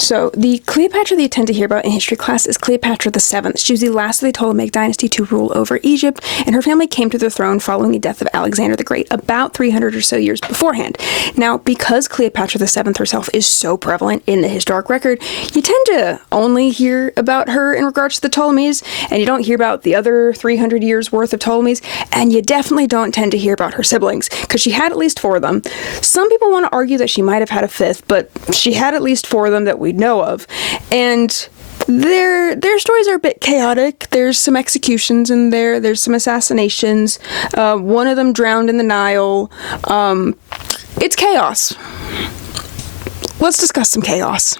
So the Cleopatra that you tend to hear about in history class is Cleopatra VII. She was the last of the Ptolemaic dynasty to rule over Egypt, and her family came to the throne following the death of Alexander the Great about 300 or so years beforehand. Now, because Cleopatra VII herself is so prevalent in the historic record, you tend to only hear about her in regards to the Ptolemies, and you don't hear about the other 300 years worth of Ptolemies, and you definitely don't tend to hear about her siblings, because she had at least 4 of them. Some people want to argue that she might have had a 5th, but she had at least 4 of them that we know of, and their stories are a bit chaotic. There's some executions in there. There's some assassinations. One of them drowned in the Nile. It's chaos. Let's discuss some chaos.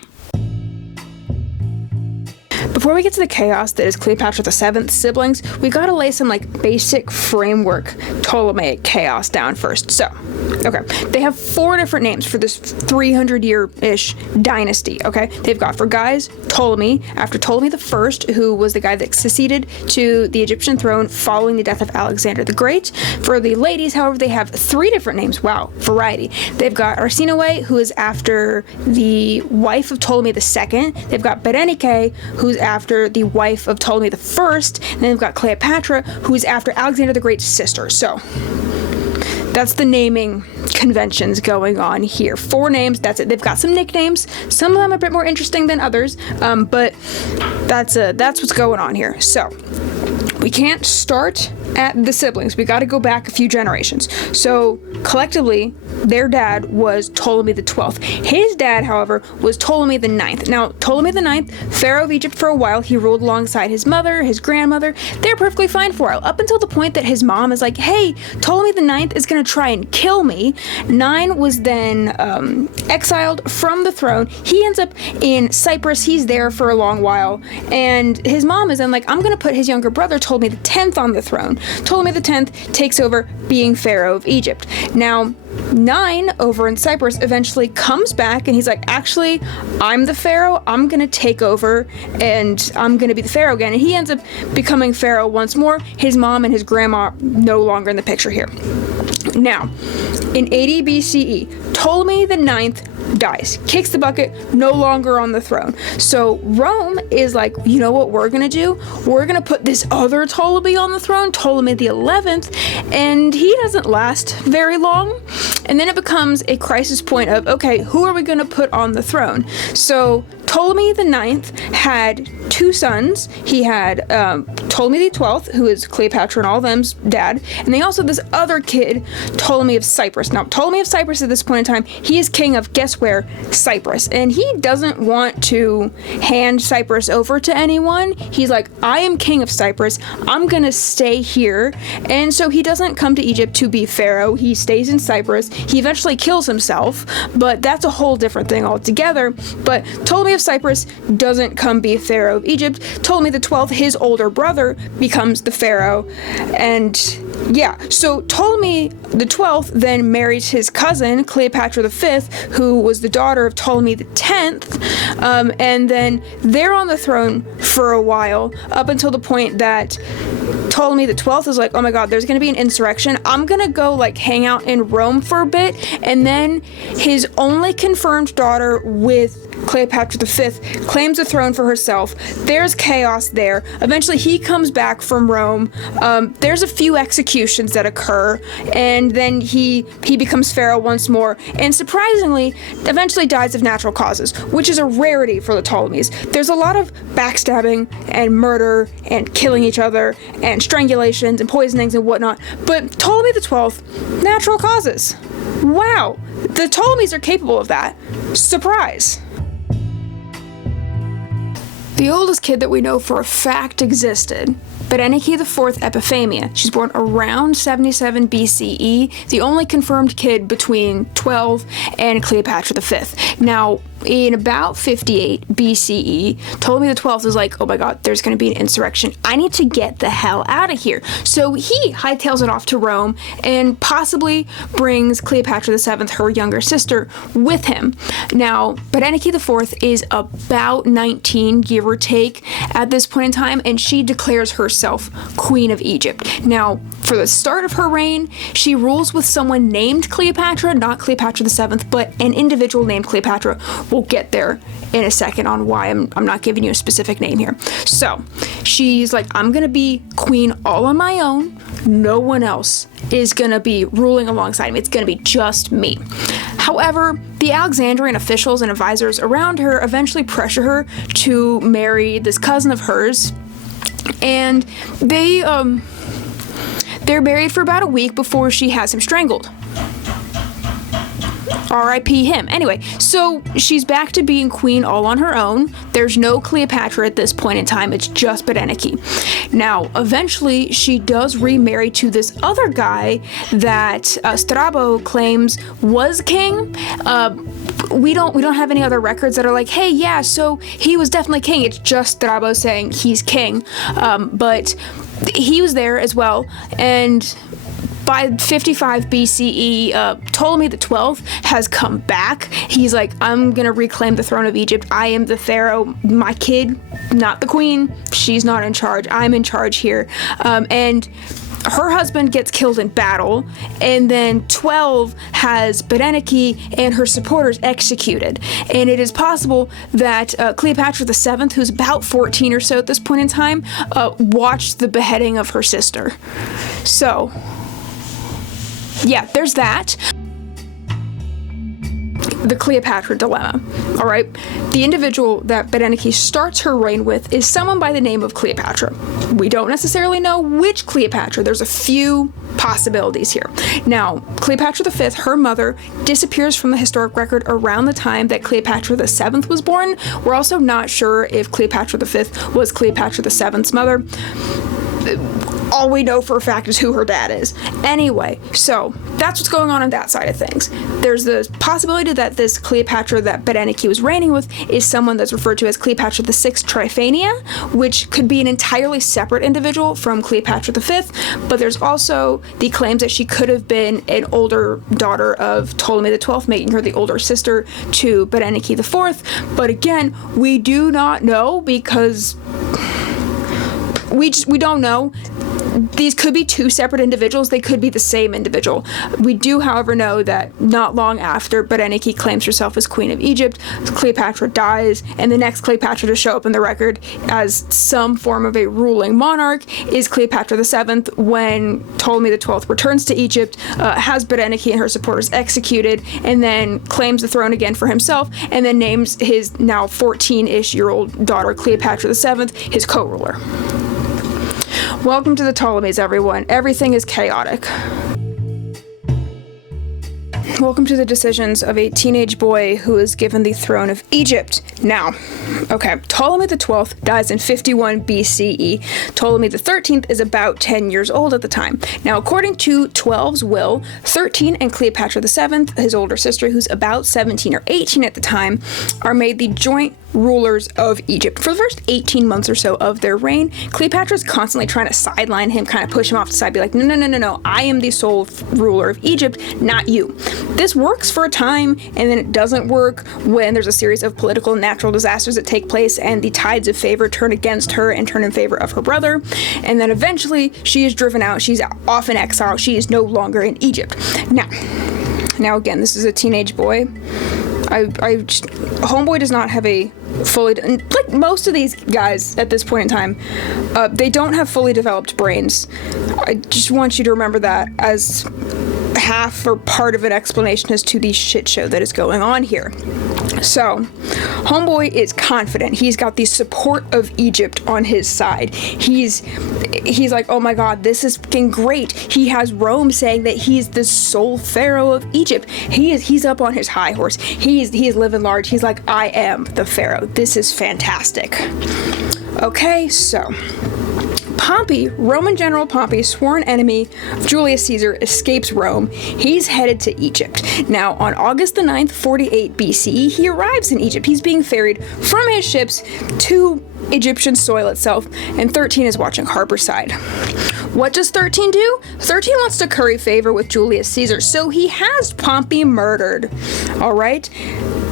Before we get to the chaos that is Cleopatra VII's siblings, we gotta lay some basic framework Ptolemaic chaos down first. So, okay, they have 4 different names for this 300-year-ish dynasty, okay? They've got, for guys, Ptolemy, after Ptolemy I, who was the guy that succeeded to the Egyptian throne following the death of Alexander the Great. For the ladies, however, they have 3 different names. Wow, variety. They've got Arsinoe, who is after the wife of Ptolemy II. They've got Berenike, who's after the wife of Ptolemy I, and then they've got Cleopatra, who's after Alexander the Great's sister. So that's the naming conventions going on here. 4 names, that's it. They've got some nicknames. Some of them are a bit more interesting than others, but that's what's going on here. So we can't start at the siblings. We got to go back a few generations. So collectively, their dad was Ptolemy XII. His dad, however, was Ptolemy IX. Now, Ptolemy IX, pharaoh of Egypt for a while, he ruled alongside his mother, his grandmother. They're perfectly fine for a while, up until the point that his mom is like, hey, Ptolemy IX is going to try and kill me. 9 was then exiled from the throne. He ends up in Cyprus. He's there for a long while. And his mom is then like, I'm going to put his younger brother, Ptolemy X, on the throne. Ptolemy X takes over being pharaoh of Egypt. Now, 9 over in Cyprus eventually comes back and he's like, actually, I'm the pharaoh. I'm going to take over and I'm going to be the pharaoh again. And he ends up becoming pharaoh once more. His mom and his grandma no longer in the picture here. Now, in 80 BCE, Ptolemy IX dies, kicks the bucket, no longer on the throne. So Rome is like, you know what we're gonna do? We're gonna put this other Ptolemy on the throne, Ptolemy XI, and he doesn't last very long. And then it becomes a crisis point of, okay, who are we gonna put on the throne? So Ptolemy IX had 2 sons. He had Ptolemy XII, who is Cleopatra and all them's dad, and they also have this other kid, Ptolemy of Cyprus. Now, Ptolemy of Cyprus at this point in time, he is king of, guess where? Cyprus. And he doesn't want to hand Cyprus over to anyone. He's like, I am king of Cyprus. I'm gonna stay here. And so he doesn't come to Egypt to be pharaoh. He stays in Cyprus. He eventually kills himself, but that's a whole different thing altogether. But Ptolemy of Cyprus doesn't come be pharaoh of Egypt. Ptolemy XII, his older brother, becomes the pharaoh. And yeah, so Ptolemy XII then marries his cousin, Cleopatra V, who was the daughter of Ptolemy X, and then they're on the throne for a while, up until the point that Ptolemy XII is like, oh my god, there's gonna be an insurrection. I'm gonna go hang out in Rome for a bit, and then his only confirmed daughter with Cleopatra V claims the throne for herself. There's chaos there. Eventually he comes back from Rome. There's a few executions that occur, and then he becomes pharaoh once more, and surprisingly eventually dies of natural causes, which is a rarity for the Ptolemies. There's a lot of backstabbing and murder and killing each other and strangulations and poisonings and whatnot, but Ptolemy XII, natural causes. Wow, the Ptolemies are capable of that. Surprise. The oldest kid that we know for a fact existed, Berenike IV Epiphania. She's born around 77 BCE, the only confirmed kid between 12 and Cleopatra V. Now, in about 58 BCE, Ptolemy XII is like, oh my god, there's going to be an insurrection. I need to get the hell out of here. So he hightails it off to Rome and possibly brings Cleopatra VII, her younger sister, with him. Now, Berenike IV is about 19, give or take, at this point in time, and she declares herself herself Queen of Egypt. Now, for the start of her reign, she rules with someone named Cleopatra, not Cleopatra VII, but an individual named Cleopatra. We'll get there in a second on why I'm not giving you a specific name here. So, she's like, I'm gonna be queen all on my own. No one else is gonna be ruling alongside me. It's gonna be just me. However, the Alexandrian officials and advisors around her eventually pressure her to marry this cousin of hers, and they're married for about a week before she has him strangled. R.I.P. him. Anyway, so she's back to being queen all on her own. There's no Cleopatra at this point in time. It's just Berenike. Now, eventually, she does remarry to this other guy that Strabo claims was king. We don't have any other records that are like, hey, yeah, so he was definitely king. It's just Strabo saying he's king. But he was there as well, and by 55 BCE, Ptolemy XII has come back. He's like, I'm gonna reclaim the throne of Egypt. I am the pharaoh. My kid, not the queen. She's not in charge. I'm in charge here. And her husband gets killed in battle, and then 12 has Berenike and her supporters executed. And it is possible that Cleopatra VII, who's about 14 or so at this point in time, watched the beheading of her sister. So, yeah, there's that. The Cleopatra dilemma. All right, the individual that Berenike starts her reign with is someone by the name of Cleopatra. We don't necessarily know which Cleopatra. There's a few possibilities here. Now, Cleopatra V, her mother, disappears from the historic record around the time that Cleopatra VII was born. We're also not sure if Cleopatra V was Cleopatra VII's mother. All we know for a fact is who her dad is. Anyway, so that's what's going on that side of things. There's the possibility that this Cleopatra that Berenike was reigning with is someone that's referred to as Cleopatra VI Tryphania, which could be an entirely separate individual from Cleopatra V, but there's also the claims that she could have been an older daughter of Ptolemy XII, making her the older sister to Berenike IV. But again, we do not know because we don't know. These could be two separate individuals. They could be the same individual. We do, however, know that not long after Berenike claims herself as Queen of Egypt, Cleopatra dies, and the next Cleopatra to show up in the record as some form of a ruling monarch is Cleopatra VII, when Ptolemy XII returns to Egypt, has Berenike and her supporters executed, and then claims the throne again for himself, and then names his now 14-ish-year-old daughter Cleopatra VII his co-ruler. Welcome to the Ptolemies, everyone. Everything is chaotic. Welcome to the decisions of a teenage boy who is given the throne of Egypt. Now, okay, Ptolemy XII dies in 51 BCE. Ptolemy XIII is about 10 years old at the time. Now, according to 12's will, 13 and Cleopatra VII, his older sister, who's about 17 or 18 at the time, are made the joint rulers of Egypt. For the first 18 months or so of their reign, Cleopatra's constantly trying to sideline him, kind of push him off the side, be like, no, I am the sole ruler of Egypt, not you. This works for a time, and then it doesn't work when there's a series of political and natural disasters that take place, and the tides of favor turn against her and turn in favor of her brother, and then eventually she is driven out, she's off in exile, she is no longer in Egypt. Now again, this is a teenage boy. Homeboy does not have a fully, like most of these guys at this point in time, they don't have fully developed brains. I just want you to remember that as half or part of an explanation as to the shit show that is going on here. So, homeboy is confident. He's got the support of Egypt on his side. He's like, oh my god, this is fucking great. He has Rome saying that he's the sole pharaoh of Egypt. He's up on his high horse. He's living large. He's like, I am the pharaoh. This is fantastic. Okay, so Pompey, Roman general Pompey, sworn enemy of Julius Caesar, escapes Rome. He's headed to Egypt. Now, on August the 9th, 48 BCE, he arrives in Egypt. He's being ferried from his ships to Egyptian soil itself, and 13 is watching harborside. What does 13 do? 13 wants to curry favor with Julius Caesar, so he has Pompey murdered. All right?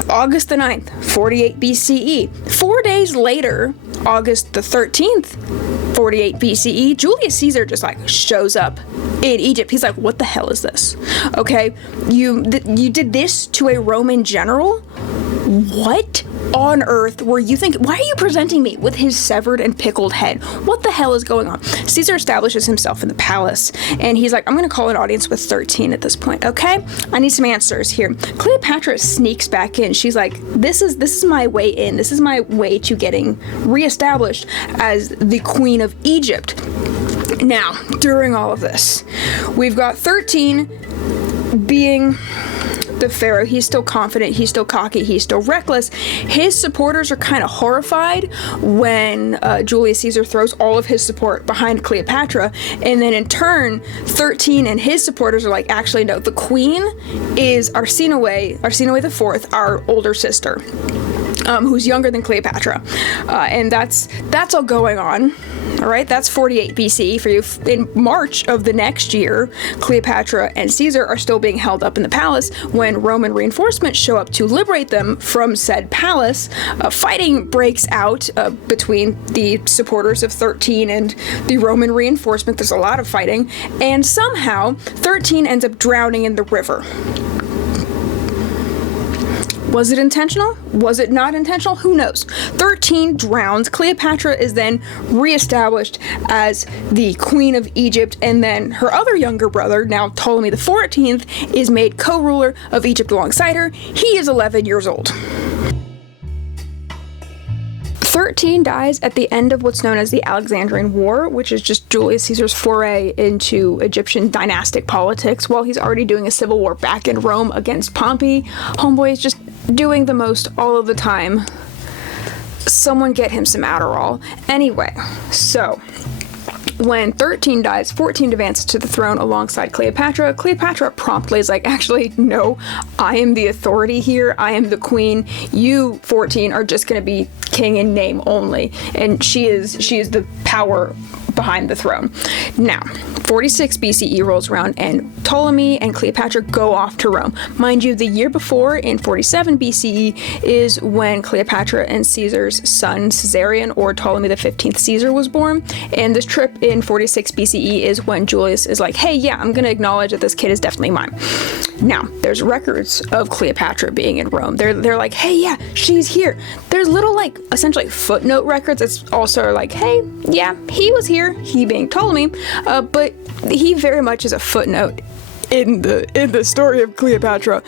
August the 9th, 48 BCE. 4 days later, August the 13th, 48 BCE, Julius Caesar just like shows up in Egypt. He's like, what the hell is this? Okay, you did this to a Roman general? What on earth were you thinking? Why are you presenting me with his severed and pickled head? What the hell is going on? Caesar establishes himself in the palace, and he's like, I'm going to call an audience with 13 at this point, okay? I need some answers here. Cleopatra sneaks back in. She's like, this is my way in. This is my way to getting reestablished as the Queen of Egypt. Now, during all of this, we've got 13 being the pharaoh. He's still confident, he's still cocky, he's still reckless. His supporters are kind of horrified when Julius Caesar throws all of his support behind Cleopatra, and then in turn 13 and his supporters are like, actually no, the queen is Arsinoe IV, our older sister, who's younger than Cleopatra, and that's all going on. All right, that's 48 BCE for you. In March of the next year, Cleopatra and Caesar are still being held up in the palace when Roman reinforcements show up to liberate them from said palace. Fighting breaks out between the supporters of 13 and the Roman reinforcement. There's a lot of fighting, and somehow 13 ends up drowning in the river. Was it intentional? Was it not intentional? Who knows? 13 drowns. Cleopatra is then reestablished as the Queen of Egypt, and then her other younger brother, now Ptolemy XIV, is made co-ruler of Egypt alongside her. He is 11 years old. 13 dies at the end of what's known as the Alexandrian War, which is just Julius Caesar's foray into Egyptian dynastic politics while he's already doing a civil war back in Rome against Pompey. Homeboy is just doing the most all of the time. Someone get him some Adderall. Anyway, so when 13 dies, 14 advances to the throne alongside Cleopatra. Cleopatra promptly is like, actually, no, I am the authority here. I am the queen. You, 14, are just going to be king in name only. And she is the power behind the throne. Now, 46 BCE rolls around and Ptolemy and Cleopatra go off to Rome. Mind you, the year before, in 47 BCE, is when Cleopatra and Caesar's son, Caesarion, or Ptolemy XV Caesar, was born. And this trip in 46 BCE is when Julius is like, hey, yeah, I'm going to acknowledge that this kid is definitely mine. Now, there's records of Cleopatra being in Rome. They're like, hey, yeah, she's here. There's little, like, essentially footnote records. It's also like, hey, yeah, he was here, he being Ptolemy, but he very much is a footnote in the story of Cleopatra.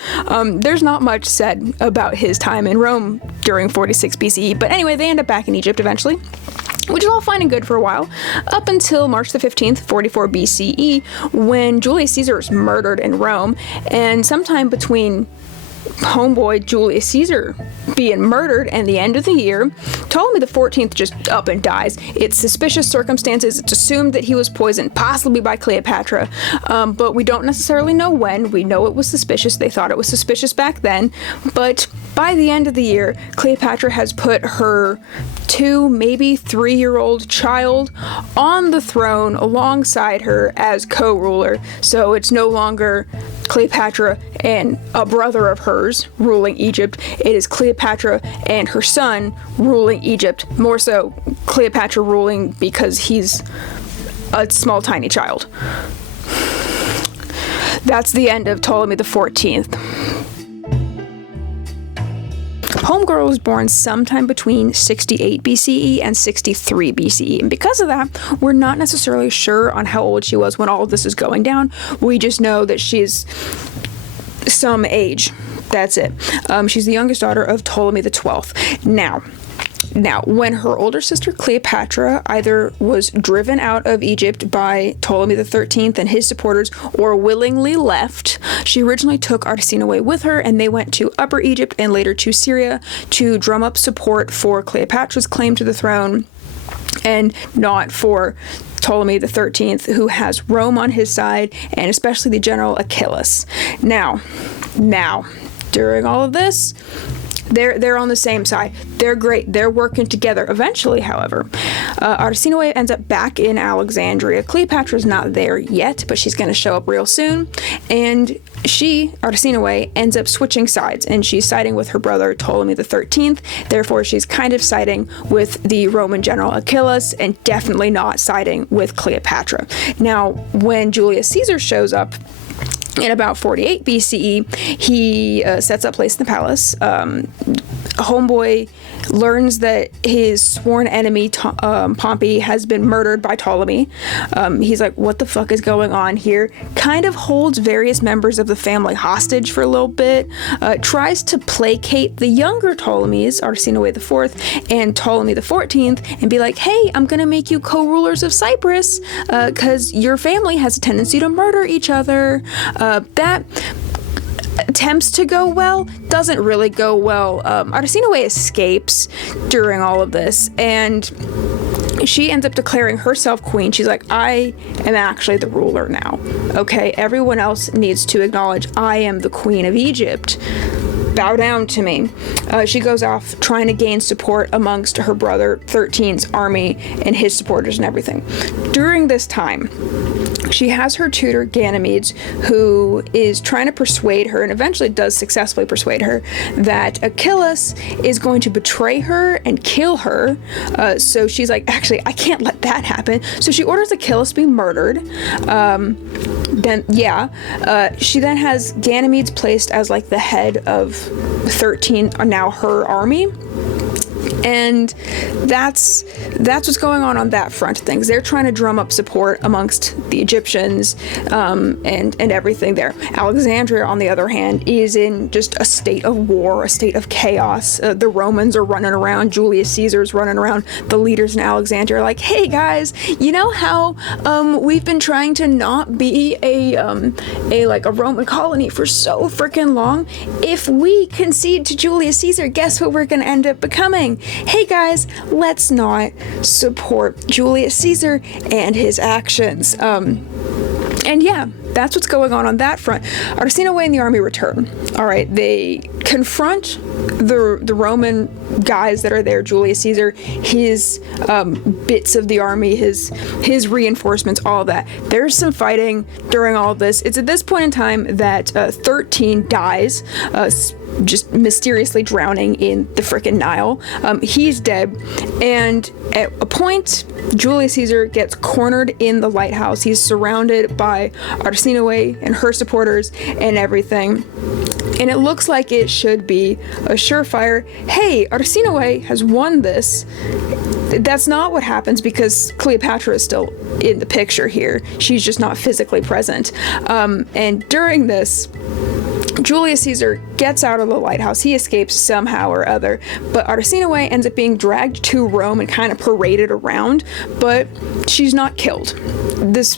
There's not much said about his time in Rome during 46 BCE, but anyway, they end up back in Egypt eventually, which is all fine and good for a while, up until March the 15th, 44 BCE, when Julius Caesar is murdered in Rome, and sometime between homeboy Julius Caesar being murdered and the end of the year, Ptolemy XIV just up and dies. It's suspicious circumstances. It's assumed that he was poisoned, possibly by Cleopatra, but we don't necessarily know when. We know it was suspicious. They thought it was suspicious back then, but by the end of the year, Cleopatra has put her 2, maybe 3-year-old child on the throne alongside her as co-ruler. So it's no longer Cleopatra and a brother of hers ruling Egypt. It is Cleopatra and her son ruling Egypt. More so, Cleopatra ruling because he's a small, tiny child. That's the end of Ptolemy XIV. Homegirl was born sometime between 68 BCE and 63 BCE, and because of that, we're not necessarily sure on how old she was when all of this is going down. We just know that she's some age. That's it. She's the youngest daughter of Ptolemy XII. Now, when her older sister Cleopatra either was driven out of Egypt by Ptolemy XIII and his supporters or willingly left, she originally took Arsinoe with her, and they went to Upper Egypt and later to Syria to drum up support for Cleopatra's claim to the throne and not for Ptolemy XIII, who has Rome on his side, and especially the general Achilles. Now, during all of this, They're on the same side. They're great. They're working together. Eventually, however, Arsinoe ends up back in Alexandria. Cleopatra's not there yet, but she's going to show up real soon. And Arsinoe, ends up switching sides, and she's siding with her brother Ptolemy the 13th. Therefore, she's kind of siding with the Roman general Achilles, and definitely not siding with Cleopatra. Now, when Julius Caesar shows up in about 48 BCE, he sets up place in the palace. Homeboy learns that his sworn enemy Pompey has been murdered by Ptolemy. He's like, what the fuck is going on here? Kind of holds various members of the family hostage for a little bit, tries to placate the younger Ptolemies, Arsinoe IV and Ptolemy the 14th, and be like, hey, I'm gonna make you co-rulers of Cyprus because your family has a tendency to murder each other. That attempts to go well, doesn't really go well. Arsinoe escapes during all of this, and she ends up declaring herself queen. She's like, I am actually the ruler now. Okay, everyone else needs to acknowledge I am the queen of Egypt. Bow down to me. She goes off trying to gain support amongst her brother 13's army and his supporters and everything. During this time, she has her tutor Ganymedes, who is trying to persuade her, and eventually does successfully persuade her, that Achilles is going to betray her and kill her. So she's like, actually, I can't let that happen. So she orders Achilles to be murdered. She then has Ganymedes placed as like the head of 13, now her army. And that's what's going on that front of things. They're trying to drum up support amongst the Egyptians and everything there. Alexandria, on the other hand, is in just a state of war, a state of chaos. The Romans are running around. Julius Caesar's running around. The leaders in Alexandria are like, hey guys, you know how we've been trying to not be a Roman colony for so freaking long? If we concede to Julius Caesar, guess what we're going to end up becoming? Hey guys, let's not support Julius Caesar and his actions. And yeah, that's what's going on that front. Arsinoe and the army return. All right, they confront the Roman guys that are there, Julius Caesar, his bits of the army, his reinforcements, all that. There's some fighting during all this. It's at this point in time that 13 dies, just mysteriously drowning in the frickin' Nile. He's dead, and at a point, Julius Caesar gets cornered in the lighthouse. He's surrounded by Arsinoe and her supporters and everything. And it looks like it should be a surefire, hey, Arsinoe has won this. That's not what happens, because Cleopatra is still in the picture here. She's just not physically present. And during this, Julius Caesar gets out of the lighthouse. He escapes somehow or other, but Arsinoe ends up being dragged to Rome and kind of paraded around, but she's not killed. This,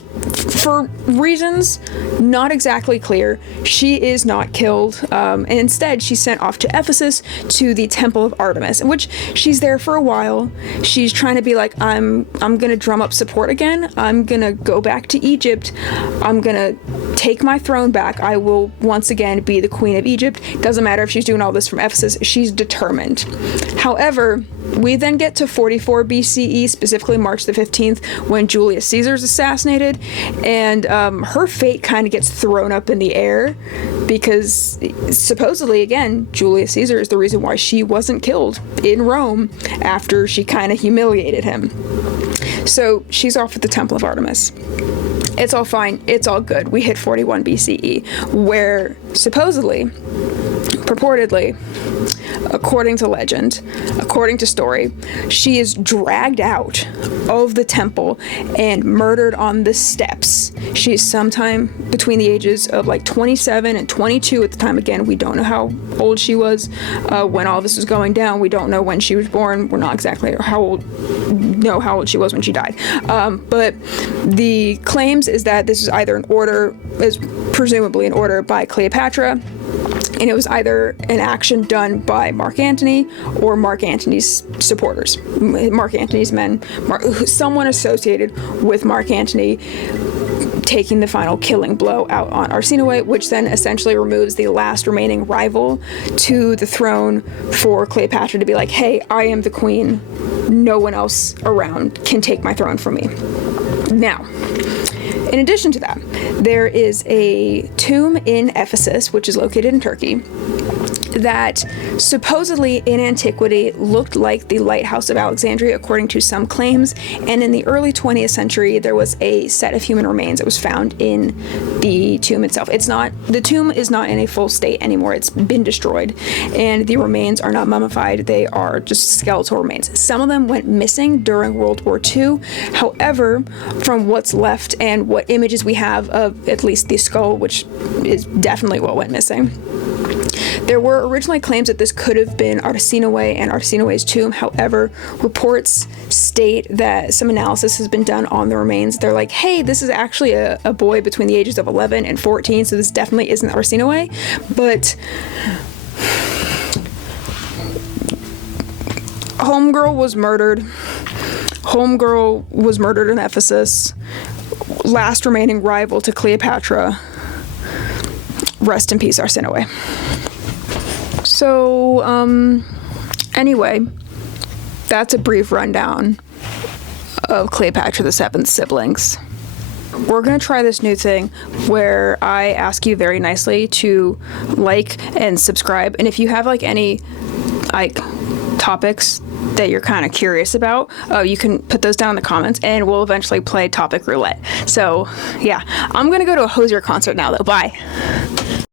for reasons not exactly clear, she is not killed, and instead she's sent off to Ephesus to the Temple of Artemis, in which she's there for a while. She's trying to be like, I'm gonna drum up support again. I'm gonna go back to Egypt. I'm gonna take my throne back. I will once again be the queen of Egypt. Doesn't matter if she's doing all this from Ephesus. She's determined. However, we then get to 44 BCE, specifically March the 15th, when Julius Caesar is assassinated, and her fate kind of gets thrown up in the air, because supposedly, again, Julius Caesar is the reason why she wasn't killed in Rome after she kind of humiliated him. So she's off at the Temple of Artemis. It's all fine. It's all good. We hit 41 BCE, where supposedly, purportedly, according to legend, according to story, she is dragged out of the temple and murdered on the steps. She's sometime between the ages of like 27 and 22 at the time. Again, we don't know how old she was when all this was going down. We don't know when she was born. We're not exactly how old she was when she died. But the claims is that this is either an order, is presumably an order by Cleopatra, and it was either an action done by Mark Antony or Mark Antony's supporters, Mark Antony's men, someone associated with Mark Antony taking the final killing blow out on Arsinoe, which then essentially removes the last remaining rival to the throne for Cleopatra to be like, hey, I am the queen. No one else around can take my throne from me. Now, in addition to that, there is a tomb in Ephesus, which is located in Turkey, that supposedly in antiquity looked like the Lighthouse of Alexandria, according to some claims. And in the early 20th century, there was a set of human remains that was found in the tomb itself. The tomb is not in a full state anymore. It's been destroyed, and the remains are not mummified. They are just skeletal remains. Some of them went missing during World War II. However, from what's left and what images we have of at least the skull, which is definitely what went missing, there were originally claims that this could have been Arsinoe and Arsinoe's tomb. However, reports state that some analysis has been done on the remains. They're like, hey, this is actually a boy between the ages of 11 and 14, so this definitely isn't Arsinoe. But Homegirl was murdered. Homegirl was murdered in Ephesus. Last remaining rival to Cleopatra. Rest in peace, Arsinoe. So, anyway, that's a brief rundown of Cleopatra VII's siblings. We're going to try this new thing where I ask you very nicely to like and subscribe. And if you have any topics that you're kind of curious about, you can put those down in the comments and we'll eventually play topic roulette. So yeah, I'm going to go to a Hozier concert now though. Bye.